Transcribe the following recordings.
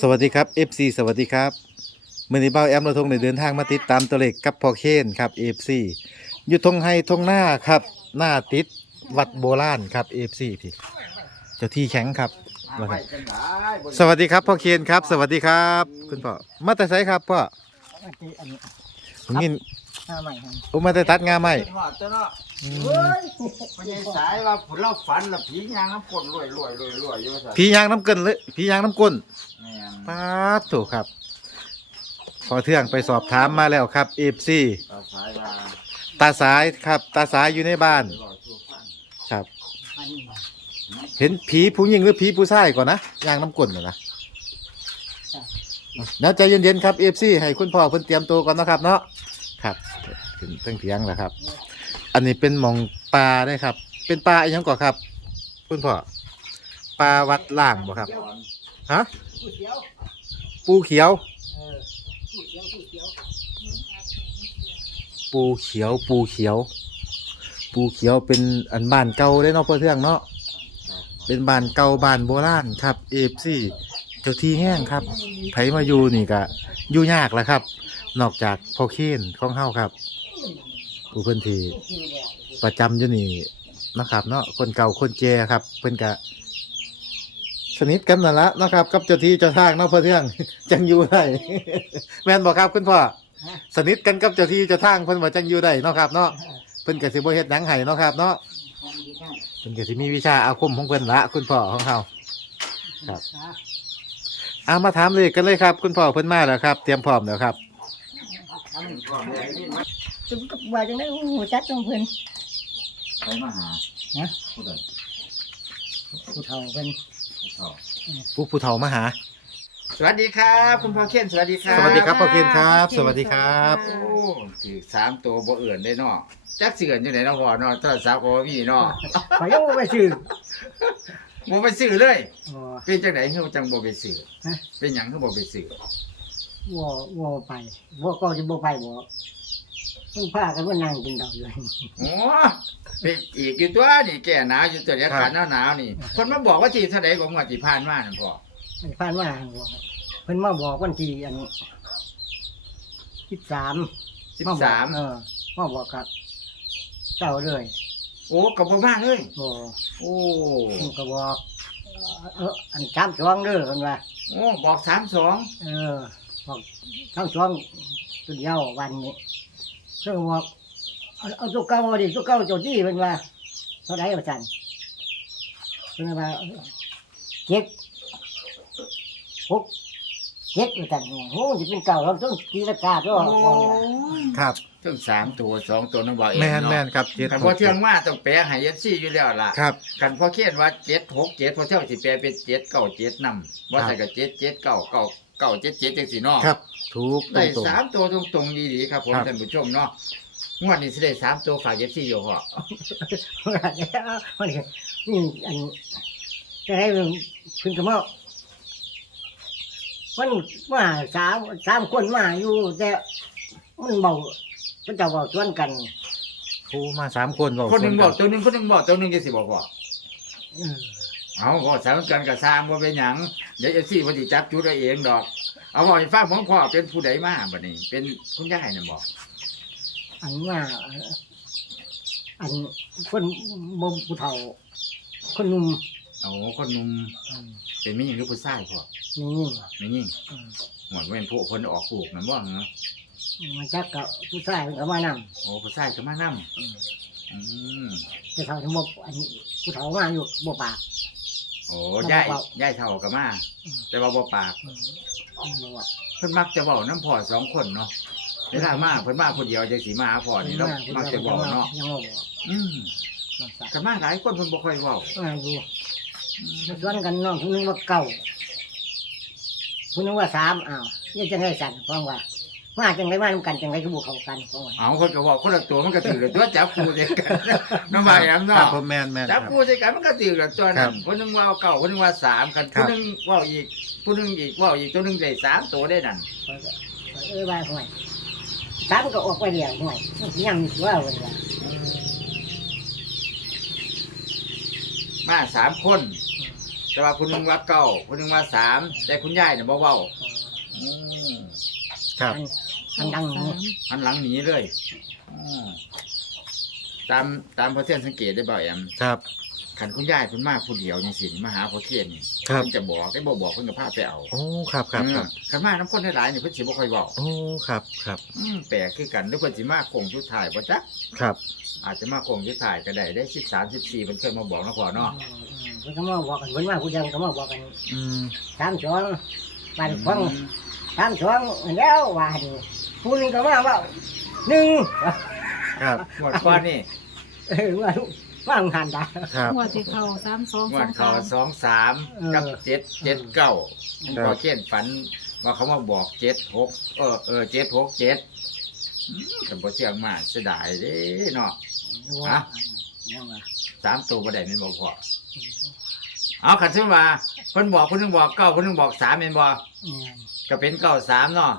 สวัสดีครับ FC สวัสดีครับมื่อนี้เบ้าแอมเราทงในเดินทางมาติดตามตัวเลขกับพอเคนครับ FC อยู่ทงไฮทงหน้าครับ หน้าติดวัดโบราณครับ FC พี่เจ้าที่แข็งครับว่าครับ สวัสดีครับพ่อเคนครับ สวัสดีครับ คุณพ่อมาแต่ไสครับพ่ออันนี้อันนี้ผมยินหน้าใหม่ครับผมมาแต่ตัดงาไหมหอดตัวเนาะอืมเฮ้ยพญายสายว่าผุนเราฝันและผียางน้ำกลนรวยรวยรวยรวยอยู่ซะผียางน้ำเกินเลยผียางน้ำก้นแม่นป้าดถูกครับ พอเทื่องไปสอบถามมาแล้วครับ FC เราสายว่าตาสายครับ ตาสายอยู่ในบ้านรอสู้ฟังครับอันนี้เห็นผีผู้หญิงหรือผีผู้ชายก่อนนะยางน้ำกลนน่ะนะแล้วใจเย็นๆครับเอฟซีให้คุณพ่อเพิ่นเตรียมตัวก่อนนะครับเนาะ ครับถึงเพิ่งเถียงแล้วครับ อันนี้เป็นหมองปลาได้ครับ เป็นปลาอีกยังก่อนครับคุณพ่อปลาวัดล่างบ่ครับฮะผู้เขียวปูเขียว เออผู้เขียวผู้เขียวปูเขียว ปูเขียว ปูเขียวเป็นอันบ้านเก่าได้เนาะพ่อเทืองเนาะเป็นบ้านเก่าบ้านโบราณครับเอฟซีเจ้าที่แห้งครับไผมาอยู่นี่ก็อยู่ยากแหล้วครับ นอกจากพ่อเคนของเฮาครับผู้เพิ่นที่ประจำอยู่นี่นะครับเนาะคนเก่าคนแก่ครับ เพิ่นก็สนิทกันนั่นละนะครับ กับเจ้าที่เจ้าทางเนาะพ่อเทือง จังอยู่ได้แม่นบ่ครับคุณพ่อสนิทกันกับเจ้าที่เจ้าทางเพิ่นว่าจังอยู่ได้เนาะครับเนาะเพิ่นก็สิบ่เฮ็ดหยังให้เนาะครับเนาะเพิ่นก็สิมีวิชาอาคมของเพิ่นละคุณพ่อของเฮาครับเอามาถามเลยกันเลยครับ คุณพ่อเพิ่นมาแล้วครับ เตรียมพร้อมแล้วครับ จุ๊บกับว่าจังได้หูจัดของเพิ่นไปมาหานะผู้ใดผู้เฒ่าเพิ่นผู้เฒ่าผู้ผู้เฒ่ามาหา สวัสดีครับ คุณพ่อเคนสวัสดีครับ สวัสดีครับพ่อเคนครับ สวัสดีครับโอ้ถือสามตัวบ่เอื่นได้เนาะจักเอื่นอยู่ไหนเนาะพ่อเนาะโทรศัพท์ก็บ่มีเนาะขอยยังบ่ไปซื้อบ่ไปซื้อเลย เป็นจังได๋เฮาจังบ่ไปซื้อเป็นหยังคือบ่ไปซื้อ บ่บ่ไปบ่ก็จะบ่ไปบ่เพิ่งพากันมานั่งกินดอกอยู่โอ้เป็นอีกอยู่ตัวนี่แก่หนาวอยู่ตัวเนี้ยครัขาบหนาวหนาวๆนี่คนมาบอกว่าที่เท่าใดบ่งวดที่ผ่านมานั่นพ่อมันผ่านมาบ่เพิ่นมาบอกวันที่อัน13มาบอกเอ13อมาบอกครับเจ้าเลยโอ้ก็บ่มาเลยบ่โอ้ผมก็บอกเอออันสามช่วงเด้อกันว่าโอ้บอก32เออ บอกทั้งช่วงตัวเดียววันนี้เพิ่งบอกเอาเอาตัวเก่ามาดิตัวเก่าตัวที่เป็นว่าเท่าไหร่ประจันเป็นว่าเจ็ดหกเจ็ดประจันโอ้จะเป็นเก่าเราต้องตีละกาตัวโอ้ครับทั้งสามตัวสองตัวนั่นบอกเองแม่นแม่นเนาะครับเจ็ดคันพอเที่ยงมาต้องแปลให้ FC อยู่แล้วล่ะครับกันพอเขียนว่า7 6 7พอเที่ยงสิแปลเป็น7 9 7นำว่าใส่กับ7 7 9 9 9 7 7จังซี่เนาะครับ ถูกตรได้งตรง สามตัวตรงๆดีๆครับผมครับ ท่านผู้ชมเนาะงวดนี้สิได้สามตัวฝาก FC อยู่พ่อวันนี้นี่อันจะให้เพิ่นเพิ่นก็มามันมาสามสามคนมาอยู่แต่มันเบาพระเจ้าเบาชวนกันครูมาสามคนบอกคนหนึงส่วบอกตัวหนึงคนหนึงบอกตัวหนึงจังสิบอกพ่อเออ เอาบอกสามกันกับสามบ่เป็นหยังเดี๋ยว FC เพิ่นสิจับจุดเอาเองดอก เอาบอกให้ฟังของพ่อเป็นผู้ใดมาบัดนี้ เป็นคุณยายน่ะบอกอันว่าอันคนบ่ผู้เฒ่า คนหนุ่มโอ้คนหนุ่มอืมเป็นไม่ยิงหรือผู้ชายพ่อนี่นี่ไม่ยิงอืมหมดเว้นพวกคนออกปลูกนั่นบ่เนาะมาจักกับผู้ชายเพิ่นก็มานำโอ้ผู้ชายก็มานำอืม แต่เฒ่าทั้งบ่อันผู้เฒ่ามาอยู่บ่ปาก โอ้มายายเว้ายายเฒ่าก็มาอืม แต่ว่าบ่ปากอืมอืมบ่ว่าเพิ่นมักจะเว้าน้ำพ่อสองคนเนาะเวลามาเพิ่นมาคนเดียวจังสิมาหาพ่อนี่แล้วมักจะเว้าเนาะยังบ่บอกอืมว่าซะก็มาหลายคนเพิ่นบ่ค่อยเว้ามาอยู่มาชวนกันน้องผู้หนึงว่าเก่าผู้หนึงว่าสามอ้าวนี่จังได๋สั่นฟังว่า มาจังได๋มานำกันจังได๋ก็บ่เข้ากันฟังว่าเอาคนก็เว้าคนละตัวมันก็ถือกันตัวจับคู่ใส่กันน้ำบายแอมครัเนาะบผมแม่นแม่นคจัรับบ คู่ใส่กันมันก็ถือกันตัวครันั้บนคนหนึงเว้าเก่าคนหนึงว่าสามกันครัผู้บ หนึงเว้าอีกผู้หนึงอีกเว้าอีกตัวหนึงได้สามตัวได้นั่นเอ้ยว่าห่วยสามก็ออกไปเดียวห่วยยังมีว่าเว้ยว่ามาสามคนอแต่ว่าผู้หนึงว่าเก้าผู้หนึงว่าสามแต่คุณยายเนี่ยบ่เว้าอืม ครับมันดังอย่างนี้หันหลังหนีเลยอืมตามตามพอเทียนสังเกตได้บ่แอมครับ ขันคุณยายคุณมาผู้เดียวนี่สิมาหาพอเทียนนี่ครับ เพิ่นจะบอกได้บ่บอกเพิ่นก็พาไปเอาโอ้ครับครับครับอืมขันมาน้ำข้นหลายๆนี่เพิ่นสิบ่ค่อยบอกโอ้ครับครับอืมแปลกคือกันหรือเพิ่นสิมาโคงชุดถ่ายบ่จ๊ะครับอาจจะมาโคงชุดถ่ายก็ได้ได้13 14เพิ่นเคยมาบอกนะพ่อเนาะ เพิ่นก็มาบอกกันเพิ่นมาผู้เดียวก็มาบอกกันอืมสามสองบ้านฟัง สามสองแล้วว่าดิผู้หนึงก็มาว่าหนึ่งครับงวดก่อนนี่เออว่าว่ามึงหันตา ครับ หัวที่เขาสามสองงสวอดงเขาสามสองสามเออกับเจ็ดเจ็ดเก้าครับ พอเขียนฝันว่าเขามาบอกเจ็ดหกเออเออเจ็ดหกเจ็ดกันพอเชียงมาเสียดายเด้เนาะว่าสามตัวประเด็นมันบอกพอ เอาขันซึ่งว่าเพิ่นบอกเพิ่นนึงบอกเก้าเพิ่นนึงบอกสามเป็นบอกอืมก็เป็นเก้าสามเนาะ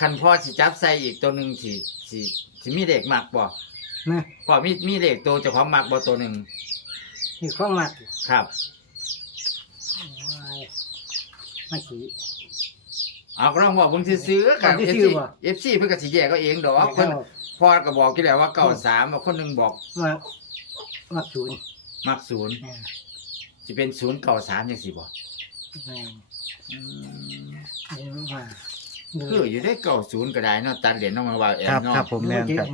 คันพ่อสิจับใส่อีกตัวหนึ่งสิสิสิมีเด็กมักบ่นะพ่อมีมีเด็กตัวเจ้าของมักบ่ตัวหนึ่งนี่ข้องมากครับมันสีเอาก็ลองบอกผมซื้อๆกับเอาเอฟซื่ซีอๆบ่เอฟซีเพิ่นก็สิแยกก็เองดอกเพิ่นพ่อก็บอกกี่แล้วว่าเก้าสามคนหนึ่งบอกมามาศูนย์มักศูนย์ อ่าสิเป็นศูนย์เก้าสามยังสิบ่แม่นเดี๋ยวมาคืออยู่ได้เก้าศูนย์ก็ได้เนาะตัดเหรียญเนาะมาว่าแอครัมบเนาะครับผมแม่นครับ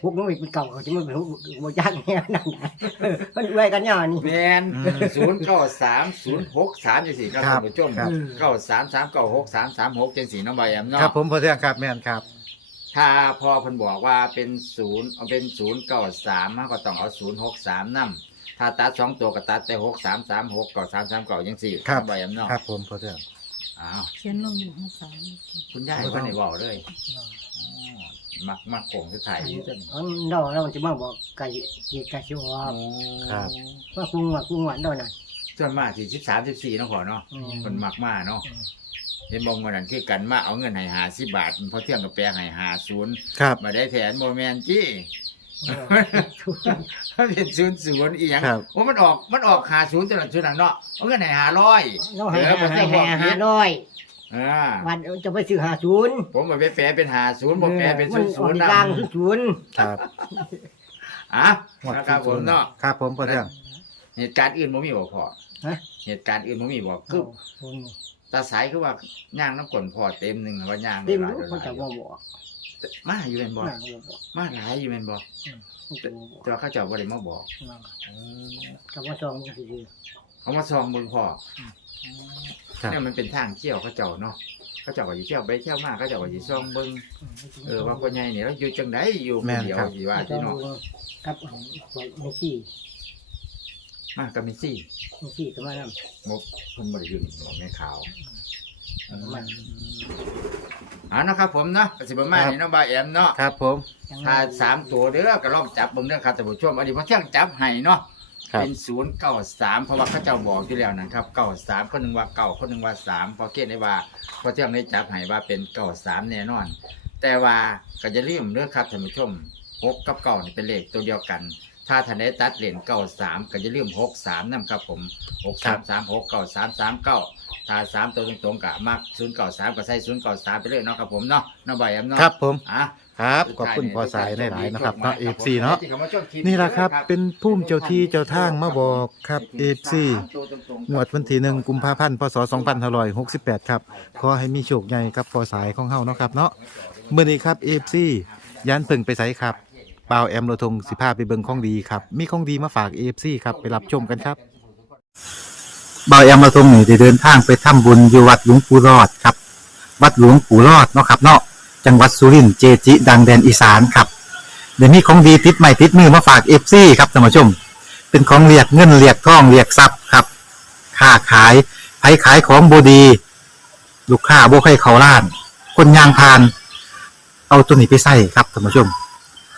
พวกนู้นเป็นเก่าเขาจะไม่เป็นพวกโมจักเนี่ยนั่นน่ะเออมันด้วยกันเนี่ยนี่ แมนอืมศูนย์เก้าสามศูนย์หกสามจังสี่ครับครับ ท่านผู้ชมครับ เก้าสามสามเก้าหกสามสามหกจังสี่น้องใบแอมครัเนาะบผมพอเที่ยงครับแม่นครับ ถ้าพอเพิ่นบอกว่าเป็นศูนย์เอาเป็นศูนย์เก้าสามมันก็ต้องเอาศูนย์หกสามนั่ ถ้าตัดสองตัวก็ตัดแต่หกสามสามหกเก้าสามสามเก้าจังสี่ครับน้องใบแอมเนาะครับผมพอเที่ยงอ้าวเขียนลงอยู่ข้างสามคุณยายเพิ่นได้บอกเลยอ๋อมักมักโกงจะถ่ายอยู่ตัวนี้อันเราเราจะมาบอกไก่ยีไก่ชิวออกครับ ว่ากุ้งว่ากุ้งหวานด้วยน่ะส่วนมากสี่สิบสามสิบสี่นาะขอเนาะอืมมันมักมากเนาะเห็นบองวันนั้นคือกันมาเอาเงินให้หาสิบาทเพราะเที่ยงกับแปลงให้หาศูนย์ครับ มาได้แผนโมแมนจี้เออ มันเป็นศูนย์ศูนย์อีหยังครับ โอ้มันออกมันออกหาศูนย์ตลอดชุดนั้นเนาะเอาเงินให้หาร้อยเราให้เออผมให้จะบให้อกหาผิดร้อยอ่าวันจะไปซื้อหาศูนย์ผมมาไปแปลเป็นหาศูนย์บอกแปลเป็นศูนย์ศูนย์มันะกลางศูนย์ครับอะหมดนะครับผมเนาะครับผมพอเที่ยงเหตุการณ์อื่นผมมีบอกพอฮะเหตุการณ์อื่นผมมีบอกคือศูนย์ตาสายคือว่าย่างน้ำกลนพอเต็มหนึ่งว่าย่างเต็มหลายรู้เขาจะหบ่ลายบอก มาอยู่เป็นบ่มาบ่บอกมาหลายอยู่เป็นบ่เขาจะบ่บอกแต่ว่าเขาเจ้าบ่ได้มาบอกมากับว่าซองนี่คือ เขามาซองเบิ่งพ่อครับ เนี่ยมันเป็นทางเที่ยวเขาเจ้าเนาะเขาเจ้าก็สิเที่ยวไปเที่ยวมาเขาเจ้าก็สิซองเบิ่งเออว่าพ่อใหญ่นี่เราอยู่จังไดอยู่คนเดียวสิว่าที่เนาะกับมีสี่มาก็มีซี่มีสี่ก็มานำมกเพิ่นบ่ได้อยู่นี่บอกแม่ขาว มันอ่านะครับผมเนาะก็สิประมาณนี้เนาะบ่าวแอมเนาะครับผม ถ้าสามตัวเด้อก็ลองจับเบิ่งเด้อครับท่านผู้ชมอันนี้พอเที่ยงจับให้เนาะครับ เป็นศูนย์เก้าสามเพราะว่าเขาเจ้าบอกอยู่แล้วนะครับเก้าสามคนหนึ่งว่าเก้าคนหนึ่งว่าสามพอเกณฑ์ได้ว่าพอเที่ยงได้จับให้ว่าเป็นเก้าสามแน่นอน แต่ว่าก็จะลืมเด้อครับท่านผู้ชมหกกับเก้านี่เป็นเลขตัวเดียวกัน ถ้าท่านได้ตัดเหรียญเก้าสามก็จะลืมหกสามนั่นครับผมหกสามสามหกเก้าสามสามเก้าถ้าสามตัวตรงๆกะมักศูนย์เก้าสามก็ใส่ศูนย์เก้าสามไปเลยเนาะครับผมเนาะเนาะใบแอมเนาะครับผม อะ ครับขอบคุณพอสายหลายๆนะครับเนาะ FC เนาะนี่แหละครับ เป็นพุ่มเจ้าที่เจ้าทางมาบอกครับ FC งวดวันที่หนึ่งกุมภาพันธ์พศ2568 ครับ ขอให้มีโชคใหญ่กับพอสายของเฮาเนาะครับเนาะเมื่อนี้ครับ FC ยันเพิ่งไปไสครับ บ่าวแอมโลทงสิพาไปเบิ่งของดีครับมีของดีมาฝาก FC ครับไปรับชมกันครับบ่าวแอมโลทงนี่ได้เดินทางไปทำบุญอยู่วัดหลวงปู่รอดครับ วัดหลวงปู่รอดเนาะครับเนาะจังหวัดสุรินทร์เจจิดังแดนอีสานครับเดี๋ยวนี้ของดีติดใหม่ติดมือมาฝาก FC ครับท่านผู้ชม เป็นของเรียกเงินเรียกทองเรียกทรัพย์ครับค้าขายไผขายของบดี ลูกค้าบ่ให้เขาล้าน คนยางพาน เอาตัวนี้ไปใส่ครับท่านผู้ชม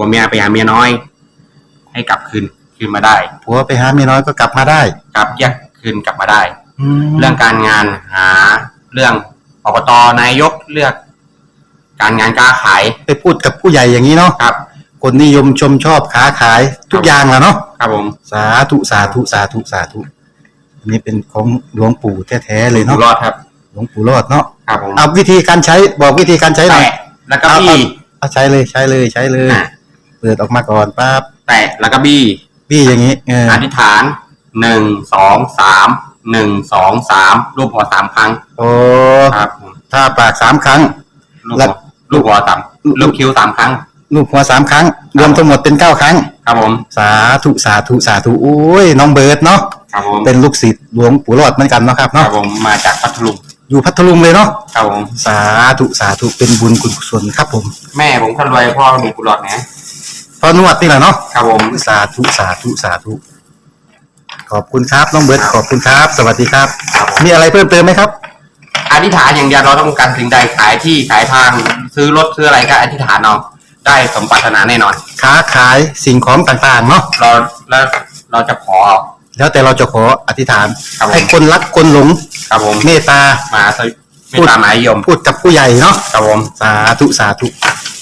ผัวเมียไปหาเมียน้อย ให้กลับคืนคืนมาได้ ผัวไปหาเมียน้อยก็กลับมาได้กลับแยกคืนกลับมาได้แล้เรื่วองการงานหาเรื่องอบตนายกเลือก การงานการขายไปพูดกับผู้ใหญ่อย่างนี้เนาะครับ คนนิยมชมชอบค้าขายทุกอย่างแหละเนาะครับผมสาธุสาธุสาธุสาธุอันนี้เป็นของหลวงปู่แท้ๆเลยอยู่เนาะรอดครับ หลวงปู่รอดเนาะครับผมเอาวิธีการใช้บอกวิธีการใช้หน่อยแตะแล้วก็บี้เอาใช้เลยใช้เลยใช้เลยอะ เปิดออกมาก่อนปั๊บแตะแล้วก็บี้พี่อย่างนี้เอออธิษฐานหนึ่งสองสามหนึ่งสองสามรูปหัวสามครั้งโอ้ครับผมถ้าปากสามครั้งลูกแล้หัววลูกหัวสามลูกคิ้วสามครั้ง ลูกหัวสามครั้ง รวมทั้งหมดเป็นเก้าครั้ง ครับผมสาธุสาธุสาธุโอ้ยน้องเบิร์ดเนาะครับผมเป็นลูกศิษย์หลวงปู่รอดเหมือนกันเนาะครับครัเนาะบผมมาจากพัทลุงอยู่พัทลุงเลยเนาะครับผมสาธุสาธุเป็นบุญกุศลครับผม แม่ผมคนรวยพ่อมีกุหลาบนะ พอนวดนี่แหละเนาะครับผม สาธุสาธุสาธุขอบคุณครับน้องเบิร์ดขอบคุณครับ สวัสดีครับครับผมมีอะไรเพิ่มเติมไหมครับ อธิษฐานอย่างเดียวเราต้องการสิ่งใดขายที่ขายทางซื้อรถซื้ออะไรก็อธิษฐานเอาได้สมปรารถนาแน่นอน ค้าขายสิ่งของต่างๆเนาะเราแล้วเราจะขอ แล้วแต่เราจะขออธิษฐาน ครับผม ให้คนรักคนหลงครับผมเมตตามาสวิไม่ตามหมายยมพูดกับผู้ใหญ่เนาะครับผม สาธุสาธุ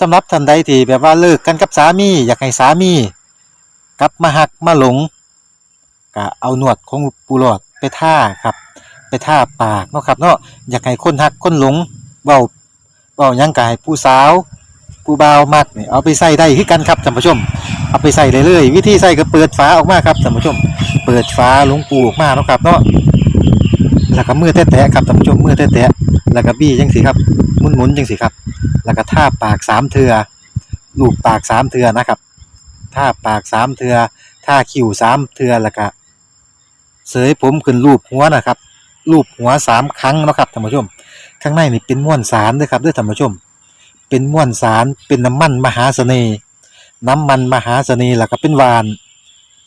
สำหรับท่านใดที่แบบว่าเลิกกันกับสามีอยากให้สามีกลับมาหักมาหลงก็เอาหนวดของปูหลอดไปท่าครับ ไปท่าปากเนาะครับเนาะอยากให้คนหักคนหลงเบาเบายังกายผู้สาวผู้บ่าวมักเนี่ยเอาไปใส่ได้คือกันครับท่านผู้ชม เอาไปใส่เลยเลยวิธีใส่ก็เปิดฝาออกมาครับท่านผู้ชม เปิดฝาหลวงปูออกมาเนาะครับเนาะแล้วก็มือแตะๆครับท่านผู้ชมมือแตะๆแล้วก็บี้จังสิครับหมุนๆจังสิครับ แล้วก็ท่าปากสามเทือลูบปากสามเทือนะครับท่าปากสามเทือท่าคิ้วสามเทือแล้วก็เสยผมขึ้นรูปหัวนะครับรูปหัวสามครั้งนะครับท่านผู้ชม ข้างในนี่เป็นม้วนสารด้วยครับด้วยท่านผู้ชม เป็นม้วนสารเป็นน้ำมันมหาเสน่ห์น้ำมันมหาเสน่ห์แล้วก็เป็นหวาน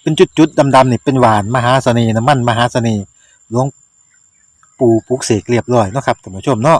เป็นจุดๆดำๆนี่เป็นหวานมหาเสน่ห์น้ำมันมหาเสน่ห์หลวงปู่ปุกเสกเรียบร้อยนะครับท่านผู้ชมเนาะ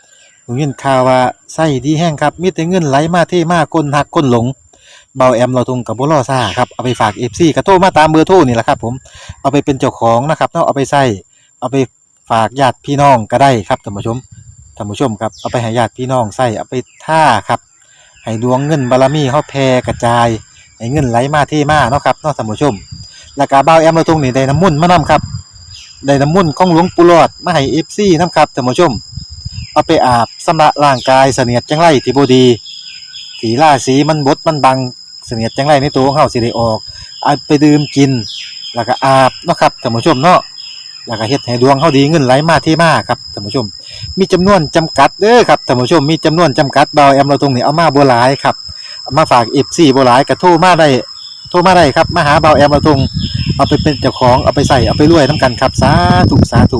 ผมยินข่าวว่าไส้ดีแห้งครับ มีแต่เงินไหลมาเทมาคนหักคนหลง เบาแอมเราทุงกับบุรอซ่าครับ เอาไปฝากเอฟซีกระโทรมาตามเบอร์โทรนี่แหละครับ ผม เอาไปเป็นเจ้าของนะครับเนาะเอาไปใส่เอาไปฝากญาติพี่น้องก็ได้ครับท่านผู้ชมท่านผู้ชมครับเอาไปให้ญาติพี่น้องใส่เอาไปท่าครับ ให้ดวงเงินบารมีเฮาแผ่กระจายให้เงินไหลมาเทมาเนาะครับเนาะท่านผู้ชมแล้วก็เบาแอมเราทุงนี่ได้น้ำมุ่นมานํครับได้น้ำมุ่นของหลวงปู่หลอดมาให้เอฟซีนํครับท่านผู้ชม เอาไปอาบสำระร่างกายเสนียดจังไรที่บ่ดีถีล่าสีมันบดมันบังเสนียดจังไรในตัวของเฮาสิได้ออกเอาไปดื่มกิน แล้วก็อาบเนาะครับท่านผู้ชมเนาะแล้วก็เฮ็ดให้ดวงเฮาดีเงินไหลมาเทมาครับท่านผู้ชม มีจำนวนจำกัดเด้อครับท่านผู้ชมมีจำนวนจำกัดเบาแอมเราตรงนี้เอามาบ่หลายครับามาฝาก FC บ่หลายก็โทรมาได้โทรมาได้ครับมาหาเบาแอมเราทงเอาไปเป็นเจ้าของเอาไปใส่เอาไปรวยน้ำกันครับสาธุสาธุ